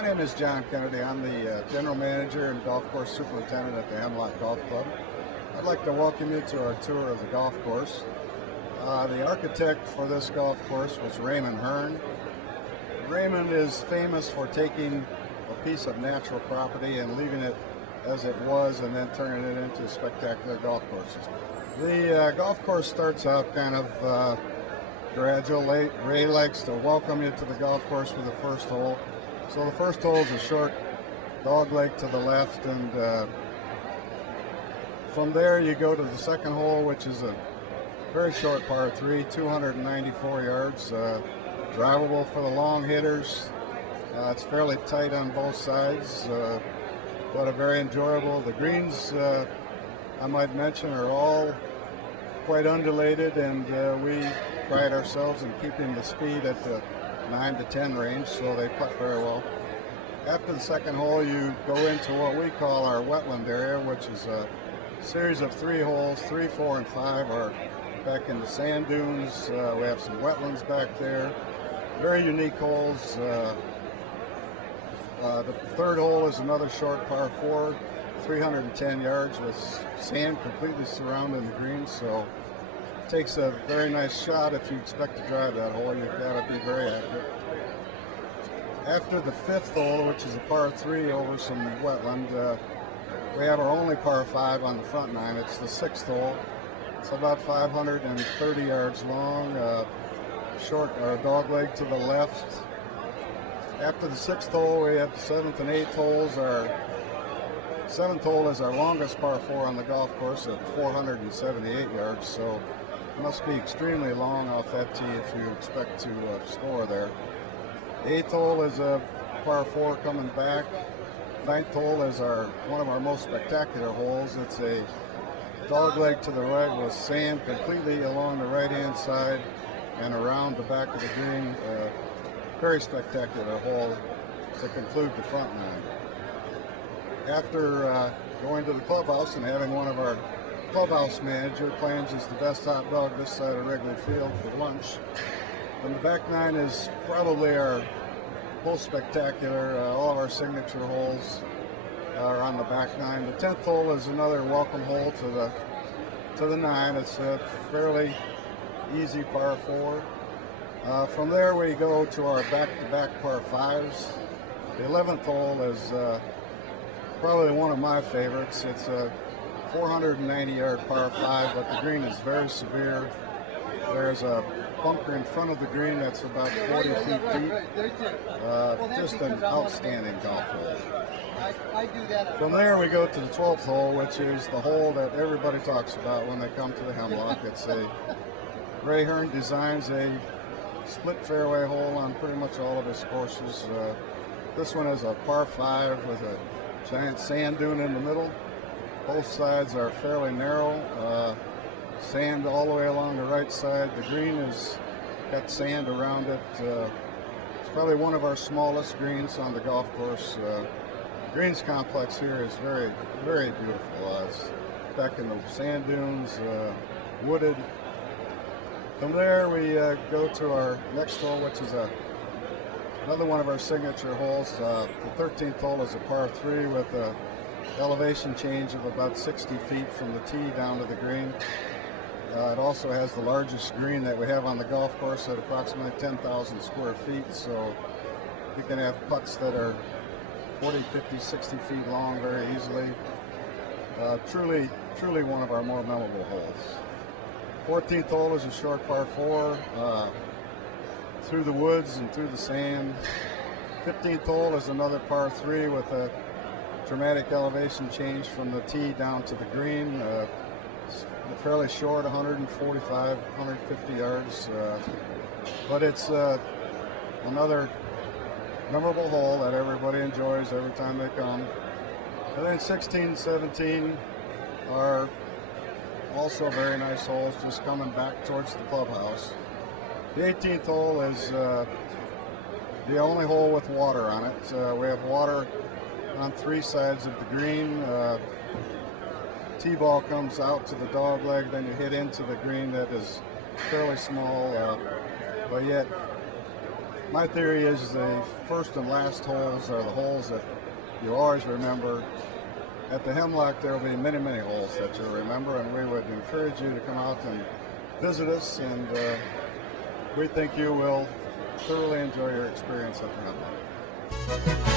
My name is John Kennedy. I'm the General Manager and Golf Course Superintendent at the Hemlock Golf Club. I'd like to welcome you to our tour of the golf course. The architect for this golf course was Raymond Hearn. Raymond is famous for taking a piece of natural property and leaving it as it was and then turning it into spectacular golf courses. The golf course starts out kind of gradual. Ray likes to welcome you to the golf course for the first hole. So the first hole is a short dog leg to the left, and from there you go to the second hole, which is a very short par 3, 294 yards, drivable for the long hitters. It's fairly tight on both sides, but a very enjoyable. The greens, I might mention, are all quite undulated, and we pride ourselves in keeping the speed at the 9 to 10 range, so they putt very well. After the second hole, you go into what we call our wetland area, which is a series of 3 holes. 3, 4, and 5 are back in the sand dunes. We have some wetlands back there. Very unique holes. The third hole is another short par 4, 310 yards with sand completely surrounding the green, so it takes a very nice shot. If you expect to drive that hole, you've got to be very accurate. After the fifth hole, which is a par 3 over some wetland, we have our only par 5 on the front 9. It's the sixth hole. It's about 530 yards long, short or dog leg to the left. After the sixth hole, we have the seventh and eighth holes. Our seventh hole is our longest par 4 on the golf course at 478 yards, so it must be extremely long off that tee if you expect to score there. The eighth hole is a par 4 coming back. Ninth hole is one of our most spectacular holes. It's a dog leg to the right with sand completely along the right-hand side and around the back of the green. Very spectacular hole to conclude the front 9. After going to the clubhouse and having one of our clubhouse manager claims it's the best hot dog this side of Wrigley Field for lunch, and the back 9 is probably our most spectacular. All of our signature holes are on the back 9. The 10th hole is another welcome hole to the 9. It's a fairly easy par 4. From there we go to our back-to-back par 5s. The 11th hole is probably one of my favorites. It's a 490-yard par 5, but the green is very severe. There's a bunker in front of the green that's about 40 feet deep. Just an outstanding golf hole. From there we go to the 12th hole, which is the hole that everybody talks about when they come to the Hemlock. It's Ray Hearn designs a split fairway hole on pretty much all of his courses. This one is a par 5 with a giant sand dune in the middle. Both sides are fairly narrow. Sand all the way along the right side. The green has got sand around it. It's probably one of our smallest greens on the golf course. The greens complex here is very, very beautiful. It's back in the sand dunes, wooded. From there we go to our next hole, which is another one of our signature holes. The 13th hole is a par 3 with a elevation change of about 60 feet from the tee down to the green. It also has the largest green that we have on the golf course at approximately 10,000 square feet, so you can have putts that are 40, 50, 60 feet long very easily. Truly one of our more memorable holes. 14th hole is a short par 4 through the woods and through the sand. 15th hole is another par 3 with a dramatic elevation change from the tee down to the green. It's fairly short, 145, 150 yards, but it's another memorable hole that everybody enjoys every time they come. And then 16, 17 are also very nice holes just coming back towards the clubhouse. The 18th hole is the only hole with water on it. We have water on 3 sides of the green. Tee-ball comes out to the dog leg, then you hit into the green that is fairly small, but yet My theory is the first and last holes are the holes that you always remember. At the Hemlock, there will be many, many holes that you'll remember, and we would encourage you to come out and visit us, and we think you will thoroughly enjoy your experience at the Hemlock.